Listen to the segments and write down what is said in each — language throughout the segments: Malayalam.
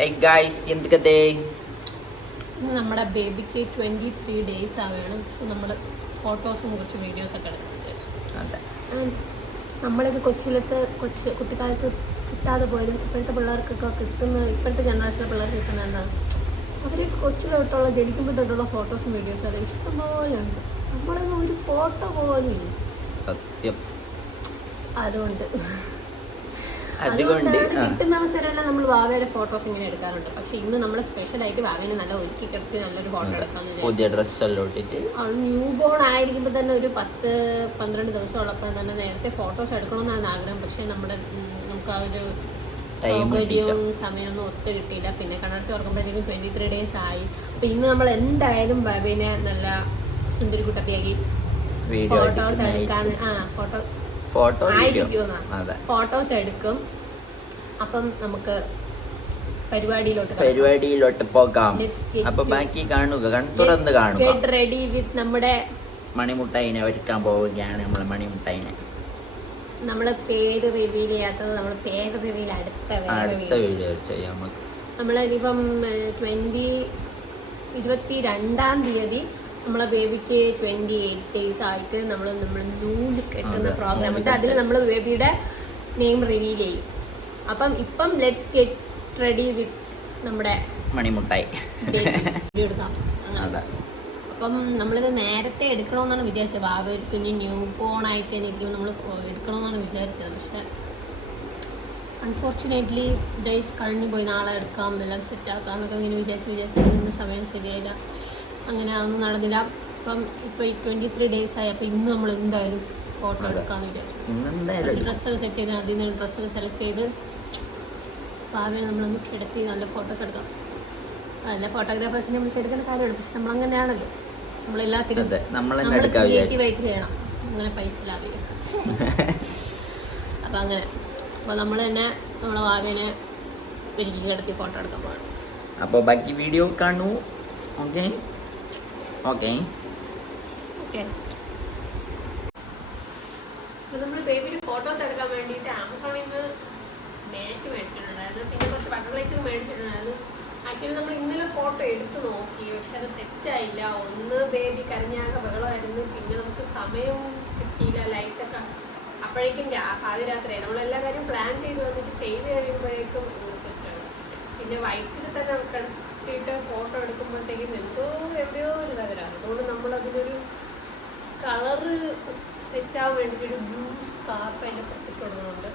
Hey guys, എന്തൊക്കെ ഇന്ന് നമ്മുടെ ബേബിക്ക് 23 days ആവുകയാണ്. സോ നമ്മൾ ഫോട്ടോസും കുറച്ച് വീഡിയോസൊക്കെ എടുക്കാൻ വിചാരിച്ചു. അതെ, നമ്മളിത് കുട്ടിക്കാലത്ത് കിട്ടാതെ പോയാലും ഇപ്പോഴത്തെ പിള്ളേർക്കൊക്കെ കിട്ടുന്ന, ഇപ്പോഴത്തെ ജനറേഷനിലെ പിള്ളേർക്ക് കിട്ടുന്ന എന്താണ്, അവർ കൊച്ചിലെ തൊട്ടുള്ള ജനിക്കുമ്പോൾ തൊട്ടുള്ള ഫോട്ടോസും വീഡിയോസും അത് ഇഷ്ടംപോലെ ഉണ്ട്. നമ്മളൊന്നും ഒരു ഫോട്ടോ പോലും ഇല്ല. സത്യം. അതുകൊണ്ട് കിട്ടുന്ന അവസരമെല്ലാം നമ്മൾ വാവയുടെ ഫോട്ടോസ് ഇങ്ങനെ എടുക്കാറുണ്ട്. പക്ഷെ ഇന്ന് നമ്മൾ സ്പെഷ്യലായിട്ട് വാവേനെ നല്ല ഒരുക്കി കിടത്തി നല്ലൊരു ഫോട്ടോ എടുക്കാന്ന് വിചാരിച്ചു. ന്യൂ ബോൺ ആയിരിക്കുമ്പോൾ തന്നെ ഒരു 10-12 ദിവസം ഉള്ളപ്പോൾ തന്നെ നേരത്തെ ഫോട്ടോസ് എടുക്കണമെന്നാണ് ആഗ്രഹം. പക്ഷെ നമുക്ക് ആ ഒരു സൗകര്യവും സമയമൊന്നും ഒത്തു കിട്ടിയില്ല. പിന്നെ കണ്ണടച്ച് തുറക്കുമ്പോഴത്തേക്കും 23 days ആയി. അപ്പോൾ ഇന്ന് നമ്മൾ എന്തായാലും വാവേനെ നല്ല സുന്ദരി കുട്ടപ്പിയാക്കി ഫോട്ടോസ് എടുക്കാൻ ഫോട്ടോസ് എടുക്കും. അപ്പം നമുക്ക് പരിപാടിയിലോട്ട് പോകാം. അപ്പൊ ബാക്കി കാണുക, തുറന്ന് കാണുക. റെഡി വിത്ത് നമ്മുടെ മണിമുട്ടായിനെ ഒരുക്കാൻ പോവുകയാണ്. നമ്മളെ മണിമുട്ടായിനെ നമ്മള് പേര് റിവീൽ ചെയ്യാത്തത്, നമ്മൾ പേര് റിവീൽ അടുത്ത വീഡിയോ ചെയ്യാം. നമ്മള് ഇനിയിപ്പം 22-ാം തീയതി നമ്മളെ ബേബിക്ക് 28 days ആയിട്ട് നമ്മൾ നൂല് കെട്ടുന്ന പ്രോഗ്രാം ഉണ്ട്. അതിൽ നമ്മൾ ബേബിയുടെ നെയിം റിവീൽ ചെയ്യും. അപ്പം ഇപ്പം ലെറ്റ്സ് ഗെറ്റ് റെഡി വിത്ത് നമ്മുടെ മണിമുട്ടായി എടുക്കാം. അപ്പം നമ്മളിത് നേരത്തെ എടുക്കണമെന്നാണ് വിചാരിച്ചത്. ഭാവിക്ക് ഇനി ന്യൂ ബോൺ ആയിട്ട് തന്നെ ഇരിക്കുമ്പോൾ നമ്മൾ എടുക്കണമെന്നാണ് വിചാരിച്ചത്. പക്ഷെ അൺഫോർച്ചുനേറ്റ്ലി ഡേയ്സ് കഴിഞ്ഞു പോയി. നാളെ എടുക്കാം, എല്ലാം സെറ്റാക്കാം എന്നൊക്കെ ഇങ്ങനെ വിചാരിച്ചൊന്നും സമയം ശരിയായില്ല. അങ്ങനെ അതൊന്നും നടന്നില്ല. അപ്പം ഇപ്പോൾ ഈ 23 days ആയി. അപ്പോൾ ഇന്ന് നമ്മൾ എന്തായാലും ഫോട്ടോ എടുക്കാമെന്ന് വിചാരിച്ചു. ഡ്രസ്സൊക്കെ സെറ്റ് ചെയ്ത് അതിൽ നിന്ന് ഡ്രസ്സൊക്കെ സെലക്ട് ചെയ്ത് ഭാവിയിൽ നമ്മളൊന്ന് കിടത്തി നല്ല ഫോട്ടോസ് എടുക്കാം. നല്ല ഫോട്ടോഗ്രാഫേഴ്സിനെ വിളിച്ചെടുക്കേണ്ട കാര്യമാണ്. പക്ഷെ നമ്മളങ്ങനെയാണല്ലോ, നമ്മളെല്ലാത്തിനും നമ്മൾ ക്രിയേറ്റീവായിട്ട് ചെയ്യണം. അങ്ങനെ പൈസ ലാഭിക്കാം. അപ്പം അങ്ങനെ അപ്പോൾ നമ്മൾ തന്നെ നമ്മളെ ഭാവിനെ ഒരുക്കി കിടത്തി ഫോട്ടോ എടുക്കാൻ പോകണം. അപ്പോൾ ബാക്കി വീഡിയോ കാണൂ. ഓക്കെ ഓക്കെ നമ്മൾ ബേബിയുടെ ഫോട്ടോസ് എടുക്കാൻ വേണ്ടിയിട്ട് ആമസോണിൽ നിന്ന് മാറ്റ് മേടിച്ചിട്ടുണ്ടായിരുന്നു. പിന്നെ കുറച്ച് ബട്ടർഫ്ലൈസ് മേടിച്ചിട്ടുണ്ടായിരുന്നു. ആക്ച്വലി നമ്മൾ ഇന്നലെ ഫോട്ടോ എടുത്ത് നോക്കി, പക്ഷെ അത് സെറ്റായില്ല. ഒന്ന് ബേബി കരഞ്ഞാകെ ബഹളമായിരുന്നു. പിന്നെ നമുക്ക് സമയം കിട്ടിയില്ല. ലൈറ്റൊക്കെ അപ്പോഴേക്കും പാതിരാത്രിയായി. നമ്മളെല്ലാ കാര്യം പ്ലാൻ ചെയ്ത് വന്നിട്ട് ചെയ്ത് കഴിയുമ്പോഴേക്കും സെറ്റാണ്. പിന്നെ വൈറ്റിൽ തന്നെ കിടത്തിയിട്ട് ഫോട്ടോ എടുക്കുമ്പോഴത്തേക്കും എവിടെയോ ഒരു തകരാറ്. അതുകൊണ്ട് നമ്മളതിനൊരു കളറ് സെറ്റാകാൻ വേണ്ടിയിട്ടൊരു ബ്ലൂ സ്കാർഫ് അതിൻ്റെ പൊട്ടിക്കൊടുക്കുന്നുണ്ട്.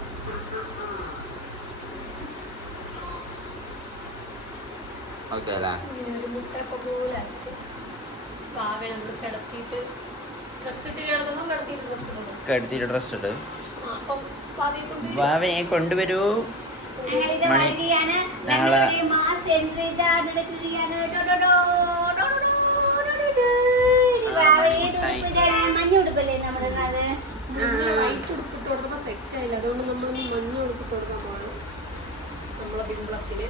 ഇങ്ങനെ ഒരു മുട്ടയൊക്കെ പോലെ ആക്കിയിട്ട് പാവയെ നമ്മൾ കിടത്തിയിട്ട് ഡ്രസ്സ് ഇട്ടിട്ടാണ് നമ്മൾ കിടത്തിയിട്ട് ഡ്രസ്സ് ഇടും. അപ്പം ഭാവയെ കൊണ്ടുവരൂ. ഞങ്ങളെ സെറ്റ് ആയില്ല. അതുകൊണ്ട് നമ്മളൊന്ന് മഞ്ഞ് ഉടുപ്പിട്ട് കൊടുക്കാൻ പോകണം നമ്മളെ ബിംബളത്തിന്.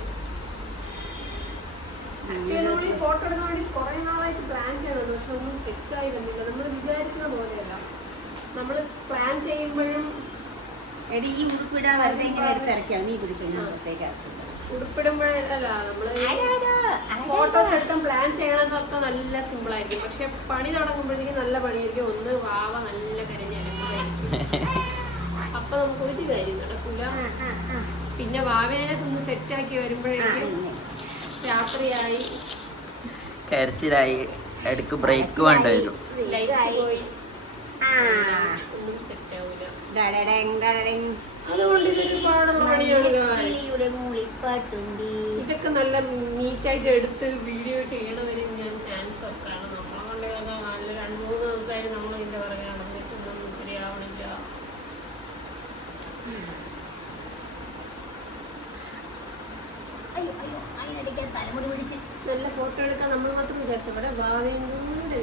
ആക്ച്വലി നമ്മൾ ഈ ഫോട്ടോ എടുക്കാൻ വേണ്ടി കുറേ നാളായിട്ട് പ്ലാൻ ചെയ്യണമല്ലോ. പക്ഷെ ഒന്നും സെറ്റ് ആയി തന്നില്ല. നമ്മൾ വിചാരിക്കുന്ന പോലെയല്ല. നമ്മൾ പ്ലാൻ ചെയ്യുമ്പോഴും ഉടുപ്പിടുമ്പോഴല്ല നമ്മൾ ഫോട്ടോസ് എടുക്കാൻ പ്ലാൻ ചെയ്യണമെന്നൊക്കെ നല്ല സിമ്പിൾ ആയിരിക്കും. പക്ഷെ പണി തുടങ്ങുമ്പോഴേക്കും നല്ല പണിയായിരിക്കും. ഒന്ന് വാവ നല്ല കരഞ്ഞായിരിക്കും. അപ്പൊ നമുക്ക് ഒരു കാര്യം നടക്കില്ല. പിന്നെ വാവേനെ ഒന്ന് സെറ്റാക്കി വരുമ്പോഴേക്കും രാത്രിയായി, കരച്ചിലായി, ഇടയ്ക്ക് ബ്രേക്ക് വേണ്ട വരും. ലൈറ്റ് പോയി, ഒന്നും സെറ്റ് ആവില്ല. അതുകൊണ്ട് ഇതൊരു പാടുള്ള പണിയാണ്. ഇതൊക്കെ നല്ല നീറ്റായിട്ട് എടുത്ത് വീഡിയോ ചെയ്യണവരെ ഞാൻ ഹാൻഡ്സ് ഓഫ്. കാരണം നമ്മളെ കൊണ്ട് നല്ല 2-3 ദിവസമായിട്ട് നമ്മൾ ഇതിൻ്റെ പുറകെ നടന്നിട്ടൊന്നും ശരിയാവണില്ല. നല്ല ഫോട്ടോ എടുക്കാൻ നമ്മൾ മാത്രം വിചാരിച്ചപ്പോഴേ ഭാവിയും കൂടെ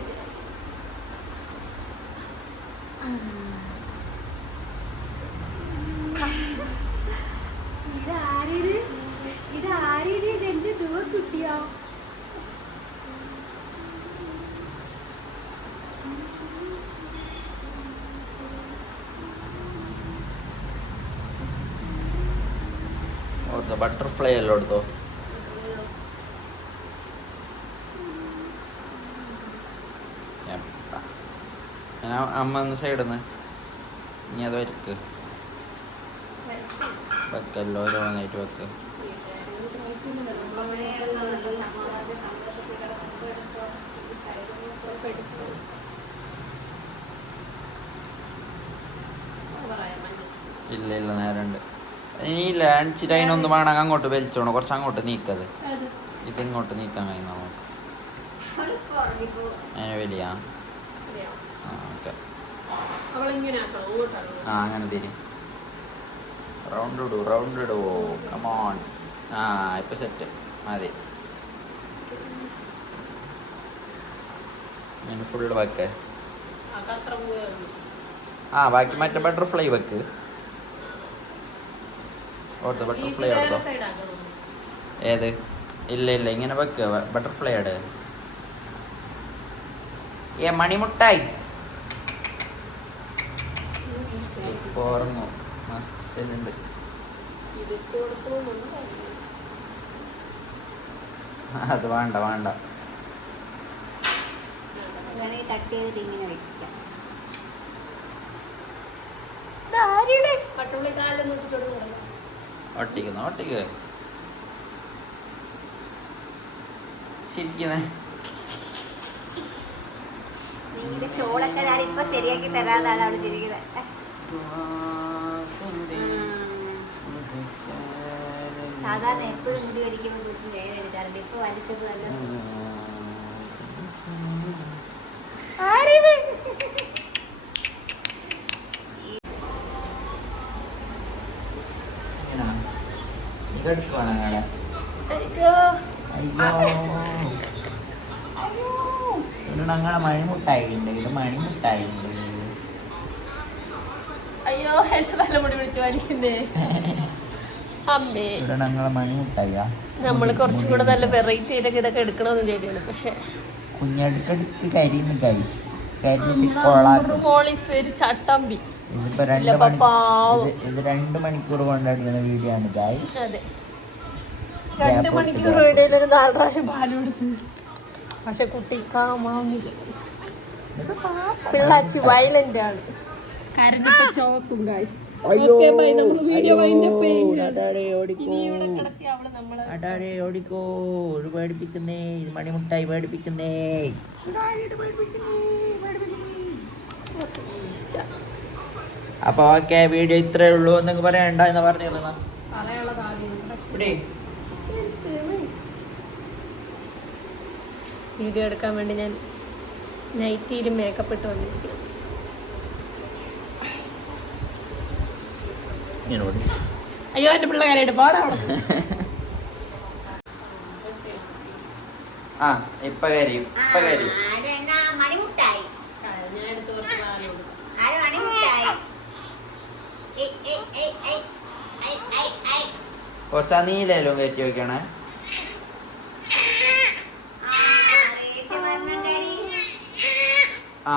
ഇതെന്റെ കുട്ടിയോ. ബട്ടർഫ്ലൈ എല്ലാം എടുത്തോ. അമ്മ ഒന്ന് സൈഡിന്ന് ഇനി അത് വരക്ക് വെക്കല്ലോ ഓരോന്നായിട്ട് വെക്ക്. ഇല്ല ഇല്ല നേരണ്ട്. ഇനി ലാൻച്ചിട്ട് അതിനൊന്നും വേണമെങ്കിൽ അങ്ങോട്ട് വലിച്ചോണം, കുറച്ച് അങ്ങോട്ട് നീക്കത്. ഇതിങ്ങോട്ട് നീക്കാൻ കഴിയും നമുക്ക്. അതിന് വലിയ ഓക്കെ. ആ അങ്ങനെ തിരി റൗണ്ട് ഇടൂ കമോൺ. ആ ഇപ്പം സെറ്റ് മതി. ഇനി ഫുള്ള് വെക്കേ. ആ ബാക്കി മറ്റേ ബട്ടർഫ്ലൈ വെക്ക്. ഓർത്ത് ബട്ടർഫ്ലൈ എടുത്തോ. ഏത്? ഇല്ല ഇല്ല ഇങ്ങനെ വെക്ക് ബട്ടർഫ്ലൈ ഇട്. മണിമുട്ടായി ഉറങ്ങോ മസ്തുണ്ട്. അത് വേണ്ട വേണ്ട. ഒട്ടിക്കുന്നു ഒട്ടിക്ക് ശരിക്കുന്നേ. ഷോളൊക്കെ ഞാൻ ഇപ്പൊ ശരിയാക്കി തരാന്നാണ് അവിടെ ചിരിക്കുന്നത്. സാധാരണ എപ്പോഴും മുടി കടിക്കുമ്പോൾ നേരെ എടുക്കാറുണ്ട്. ഇപ്പൊ വലിച്ചത് തന്നെ ഞങ്ങളെ മണിമുട്ടായി ഉണ്ട്. ഇത് മണിമുട്ടായി ഉണ്ട്. അയ്യോ എന്റെ തലമുടി പിടിച്ച് വലിക്കുന്നേ അമ്മേ. ഇവിടെ ഞങ്ങളെ മണിമുട്ടായിയാ. നമ്മള് കുറച്ചും കൂടെ നല്ല വെറൈറ്റി ആയിട്ടൊക്കെ ഇതൊക്കെ എടുക്കണമെന്ന് വിചാരിച്ചാണ്. പക്ഷെ കുഞ്ഞടുക്കടുക്ക് കരിമി ഗൈസ്, ചട്ടമ്പി. ഇതിപ്പോ 2 മണിക്കൂർ കൊണ്ടെടുക്കുന്ന വീഡിയോ ആണ് ഗൈസ്. അതെ 2 മണിക്കൂർ വീഡിയോയിൽ ഒരു 4 പ്രാവശ്യം പാല് കൊടുത്തു. പക്ഷെ കുട്ടി കാമാവുന്നില്ല. പിള്ളാച്ചി വയലന്റ് ആണ്. കരഞ്ഞപ്പോ ചോക്കും ഗൈസ്. Okay bye. നമ്മൾ വീഡിയോ വൈൻഡപ്പ് ഓടിക്കോ. ഒരു പേടിപ്പിക്കുന്നേ മണിമുട്ടായി പേടിപ്പിക്കുന്നേ. അപ്പൊ ഓക്കെ വീഡിയോ ഇത്രേ ഉള്ളൂ എന്നൊക്കെ പറയണ്ട എന്ന് പറഞ്ഞിരുന്ന വീഡിയോ എടുക്കാൻ വേണ്ടി ഞാൻ നൈറ്റിയിലും മേക്കപ്പ് ഇട്ട് വന്നിരിക്കുന്നു. അയ്യോ എന്റെ പിള്ളേരായിട്ട് പാടാവണം. ആ ഇപ്പൊ കാര്യം മണിമുട്ടായി ഞാൻ എടുത്ത് കുറച്ച് പാലോട് കുറച്ച് നീലയിലും കയറ്റി വെക്കണേ. ആ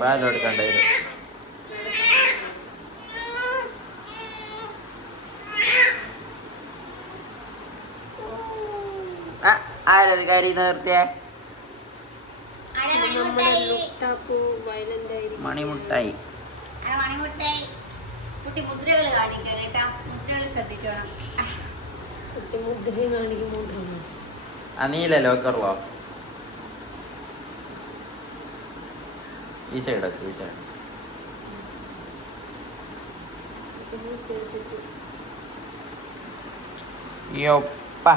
പാലോടുക്കണ്ട വരും. ആരത് കരി നിർത്തിയേ? മണിമുട്ടായി. മണിമുട്ടായി കുട്ടി മുദ്രകൾ കാണിക്കണം കേട്ടാ. മുദ്രകൾ ശ്രദ്ധിച്ചോണം. കുട്ടി മുദ്രയും കാണിക്കും. മുദ്ര ആ നീല ലോക്കറിലോ ഈ സൈഡൊക്കെ ഈ സൈഡ്. യൊപ്പ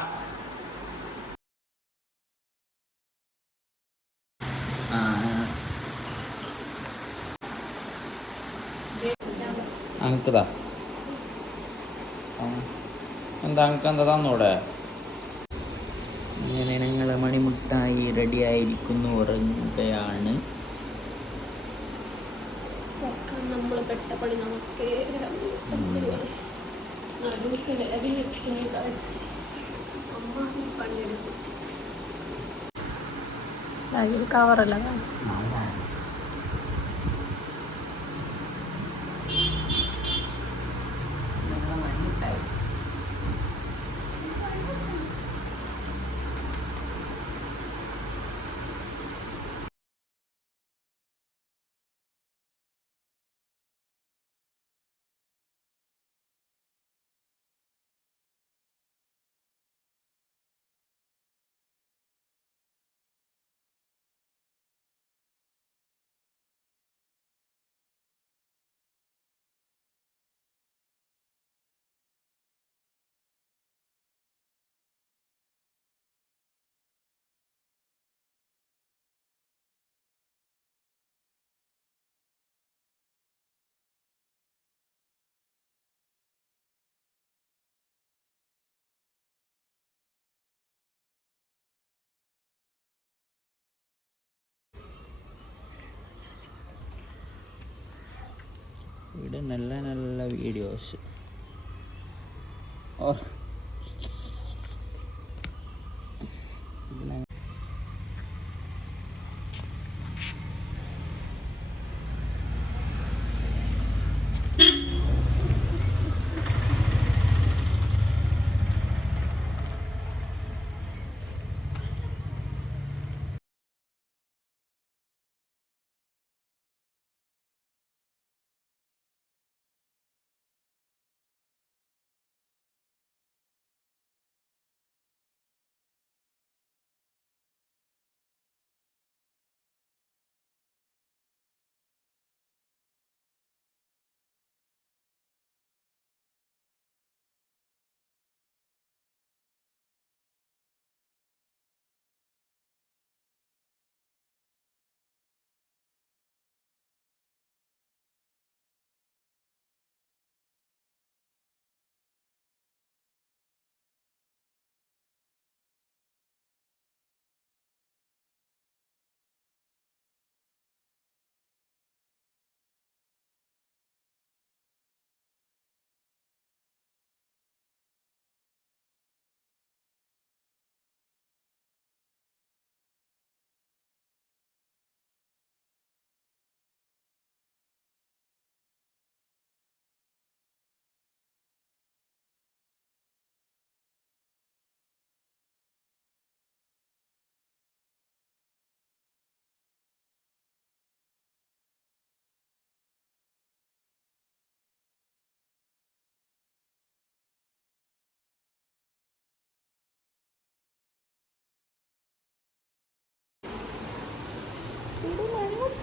അങ്കതാ എന്താ അങ്ക് എന്താ തന്നൂടെ? ഇങ്ങനെ ഞങ്ങളെ മണിമുട്ടായി റെഡി ആയിരിക്കുന്നു, ഉറങ്ങുകയാണ്. നമ്മൾ പെട്ട പണി നമുക്ക് പണിയെടുപ്പിച്ച് കവറല്ല ഇവിടെ നല്ല നല്ല വീഡിയോസ്. ഓ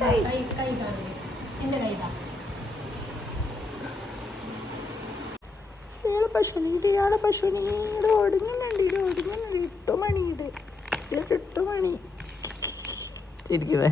കൈ കാണുന്നു, എൻ്റെ കൈ ഇതാ. ഇയാളെ പശുവിനെ ഇവിടെ ഒടുങ്ങുന്നുണ്ട്, ഇത് ഒടുങ്ങുന്നുണ്ട്. 8 മണിയുടെ 8 മണി ഇരിക്കുന്നത്.